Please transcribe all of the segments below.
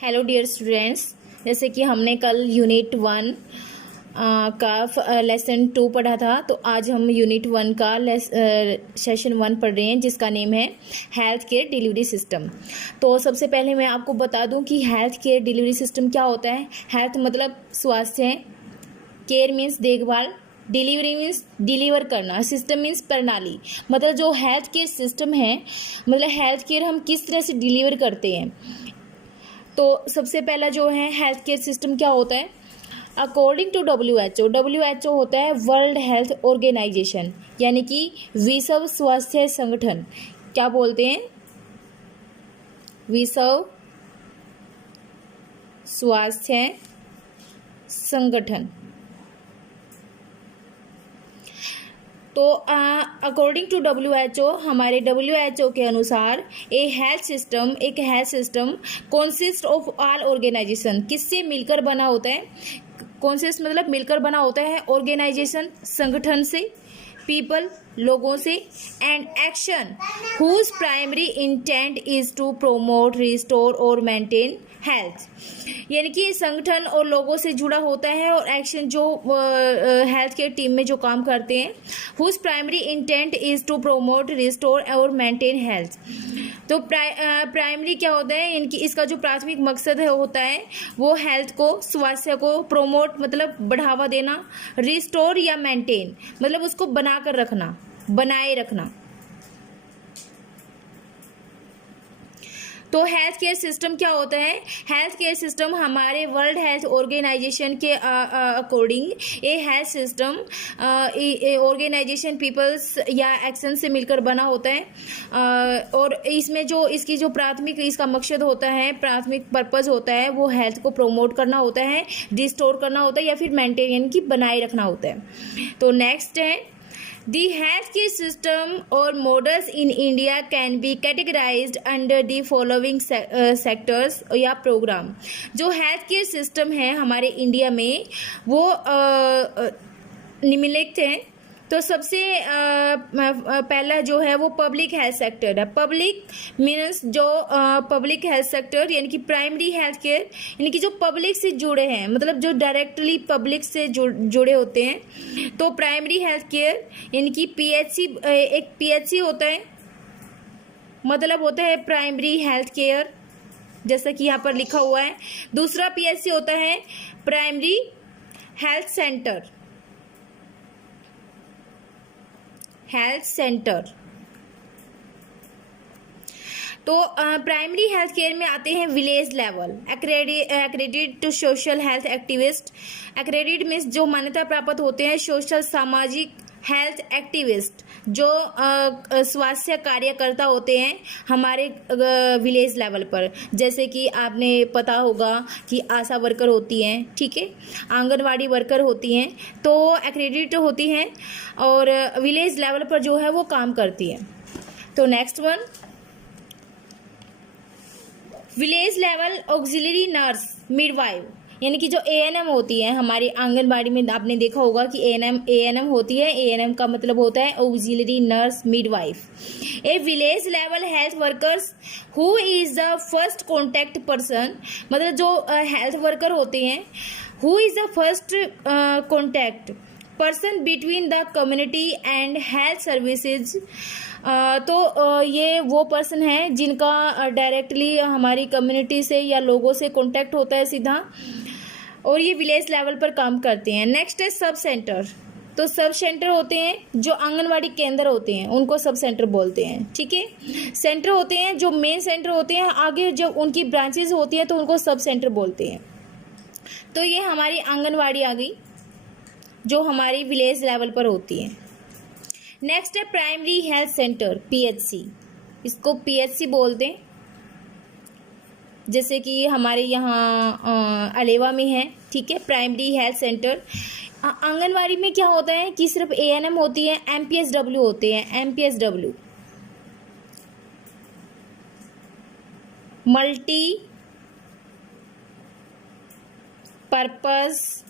Hello dear students, जैसे कि हमने कल यूनिट 1 का लेसन 2 पढ़ा था, तो आज हम यूनिट 1 का सेशन 1 पढ़ रहे हैं, जिसका नेम है हेल्थ केयर डिलीवरी सिस्टम। तो सबसे पहले मैं आपको बता दूं कि हेल्थ केयर डिलीवरी सिस्टम क्या होता है। हेल्थ मतलब स्वास्थ्य, केयर मीन्स देखभाल, डिलीवरी मीन्स डिलीवर करना, सिस्टम मीन्स प्रणाली। मतलब जो हेल्थ केयर सिस्टम है, मतलब हेल्थ केयर हम किस तरह से डिलीवर करते हैं। तो सबसे पहला जो है हेल्थ केयर सिस्टम क्या होता है। अकॉर्डिंग टू WHO होता है वर्ल्ड हेल्थ ऑर्गेनाइजेशन, यानी कि विश्व स्वास्थ्य संगठन। क्या बोलते हैं? विश्व स्वास्थ्य संगठन। तो अकॉर्डिंग टू WHO, हमारे WHO के अनुसार एक health system consist of all organisation, किससे मिलकर बना होता है। कॉन्सिस्ट मतलब मिलकर बना होता है, ऑर्गेनाइजेशन संगठन से, पीपल लोगों से, and action whose primary intent is to promote, restore और मेंटेन हेल्थ। यानी कि संगठन और लोगों से जुड़ा होता है, और एक्शन जो हेल्थ केयर टीम में जो काम करते हैं, whose primary intent is to promote, restore और मेंटेन हेल्थ। तो प्राइमरी क्या होता है, इनकी इसका जो प्राथमिक मकसद है होता है वो हेल्थ को, स्वास्थ्य को प्रोमोट मतलब बढ़ावा देना, रिस्टोर या मेंटेन मतलब उसको बनाकर रखना, बनाए रखना। तो हेल्थ केयर सिस्टम क्या होता है। हेल्थ केयर सिस्टम हमारे वर्ल्ड हेल्थ ऑर्गेनाइजेशन के अकॉर्डिंग ये हेल्थ सिस्टम ऑर्गेनाइजेशन पीपल्स या एक्शन से मिलकर बना होता है, और इसमें जो इसकी जो प्राथमिक इसका मकसद होता है, प्राथमिक पर्पस होता है, वो हेल्थ को प्रोमोट करना होता है, रिस्टोर करना होता है या फिर मेंटेन यानी कि बनाए रखना होता है। तो नेक्स्ट है The healthcare system or models in India can be categorized under the following sectors या प्रोग्राम। जो हेल्थ केयर सिस्टम है हमारे इंडिया में वो निम्नलिखित हैं। तो सबसे पहला जो है वो पब्लिक हेल्थ सेक्टर है। पब्लिक मीन्स जो पब्लिक हेल्थ सेक्टर यानी कि प्राइमरी हेल्थ केयर, यानी कि जो पब्लिक से जुड़े हैं, मतलब जो डायरेक्टली पब्लिक से जुड़े होते हैं। तो प्राइमरी हेल्थ केयर यानी कि PHC, एक PHC होता है, मतलब होता है प्राइमरी हेल्थ केयर, जैसा कि यहाँ पर लिखा हुआ है। दूसरा PHC होता है primary health centre, health centre. तो प्राइमरी हेल्थ केयर में आते हैं village level, accredit to social health activist. Accredit means जो मान्यता प्राप्त होते हैं सोशल सामाजिक हेल्थ एक्टिविस्ट, जो स्वास्थ्य कार्यकर्ता होते हैं हमारे विलेज लेवल पर। जैसे कि आपने पता होगा कि आशा वर्कर होती हैं, ठीक है, आंगनवाड़ी वर्कर होती हैं, तो एक्रेडिट होती हैं और विलेज लेवल पर जो है वो काम करती हैं। तो next one, village level auxiliary nurse midwife, यानी कि जो ANM होती है हमारी आंगनबाड़ी में, आपने देखा होगा कि ANM होती है। ANM का मतलब होता है auxiliary nurse midwife. A village level health workers who is the first contact person, मतलब जो हेल्थ वर्कर होते हैं, who is the first contact person between the community and health services. तो ये वो पर्सन है जिनका डायरेक्टली हमारी कम्युनिटी से या लोगों से कांटेक्ट होता है सीधा, और ये विलेज लेवल पर काम करते हैं। नेक्स्ट है सब सेंटर। तो सब सेंटर होते हैं जो आंगनवाड़ी केंद्र होते हैं, उनको सब सेंटर बोलते हैं, ठीक है। सेंटर होते हैं जो मेन सेंटर होते हैं, आगे जब उनकी ब्रांचेज होती हैं तो उनको सब सेंटर बोलते हैं। तो ये हमारी आंगनवाड़ी आ गई जो हमारी विलेज लेवल पर होती है। नेक्स्ट है प्राइमरी हेल्थ सेंटर, PHC। इसको PHC बोलते हैं, जैसे कि हमारे यहाँ अलेवा में है, ठीक है, प्राइमरी हेल्थ सेंटर। आंगनवाड़ी में क्या होता है कि सिर्फ ANM होती है, MPSW होते हैं, MPSW multi purpose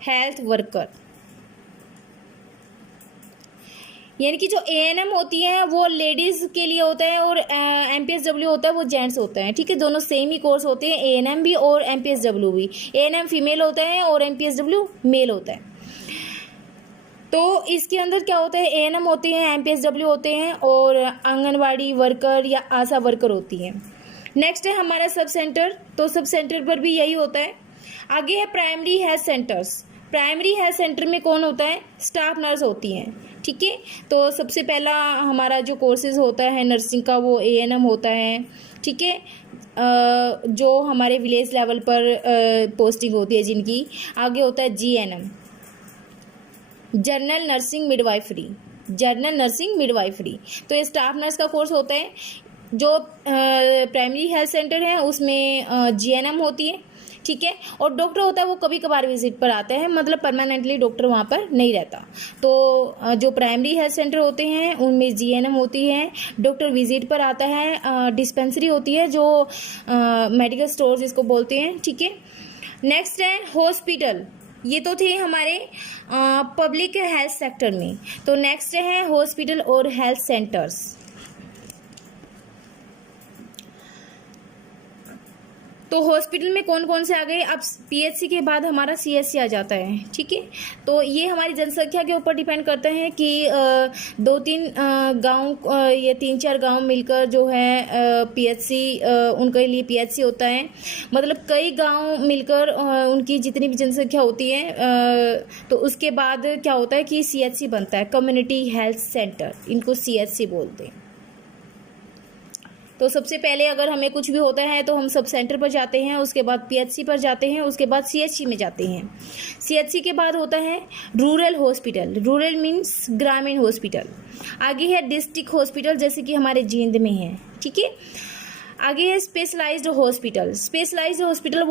health worker. यानी कि जो एएनएम होती है वो लेडीज़ के लिए होता है और एमपीएसडब्ल्यू होता है वो जेंट्स होता है, ठीक है। दोनों सेम ही कोर्स होते हैं, एएनएम भी और एमपीएसडब्ल्यू भी। एएनएम फीमेल होता है और एमपीएसडब्ल्यू मेल होता है। तो इसके अंदर क्या होता है, एएनएम होते हैं, एमपीएसडब्ल्यू होते हैं और आंगनवाड़ी वर्कर या आशा वर्कर होती हैं। नेक्स्ट है हमारा सब सेंटर, तो सब सेंटर पर भी यही होता है। आगे है primary health centres. Primary health centre में कौन होता है, स्टाफ नर्स होती हैं, ठीक है। तो सबसे पहला हमारा जो कोर्सेज होता है नर्सिंग का वो एएनएम होता है, ठीक है। जो हमारे विलेज लेवल पर पोस्टिंग होती है जिनकी, आगे होता है GNM, general nursing midwifery, general nursing midwifery. तो ये स्टाफ नर्स का कोर्स होता है। जो प्राइमरी हेल्थ सेंटर है उसमें जीएनएम होती है, ठीक है। और डॉक्टर होता है वो कभी कभार विजिट पर आता है, मतलब परमानेंटली डॉक्टर वहाँ पर नहीं रहता। तो जो प्राइमरी हेल्थ सेंटर होते हैं उनमें जीएनएम होती है, डॉक्टर विजिट पर आता है, डिस्पेंसरी होती है जो मेडिकल स्टोर जिसको बोलते हैं, ठीक है। नेक्स्ट है हॉस्पिटल। ये तो थे हमारे पब्लिक हेल्थ सेक्टर में। तो नेक्स्ट है हॉस्पिटल और हेल्थ सेंटर्स। तो हॉस्पिटल में कौन कौन से आ गए, अब पीएचसी के बाद हमारा सीएचसी आ जाता है, ठीक है। तो ये हमारी जनसंख्या के ऊपर डिपेंड करता है कि 2-3 गांव, ये 3-4 गांव मिलकर जो है पीएचसी, उनके लिए पीएचसी होता है। मतलब कई गांव मिलकर उनकी जितनी भी जनसंख्या होती है तो उसके बाद क्या होता है कि सीएचसी बनता है, कम्युनिटी हेल्थ सेंटर, इनको सीएचसी बोलते हैं। तो सबसे पहले अगर हमें कुछ भी होता है तो हम सब सेंटर पर जाते हैं, उसके बाद पीएचसी पर जाते हैं, उसके बाद सीएचसी में जाते हैं। सीएचसी के बाद होता है रूरल हॉस्पिटल, रूरल मीन्स ग्रामीण हॉस्पिटल। आगे है डिस्ट्रिक्ट हॉस्पिटल जैसे कि हमारे जींद में है, ठीक है। आगे है स्पेशलाइज्ड हॉस्पिटल। Specialised hospital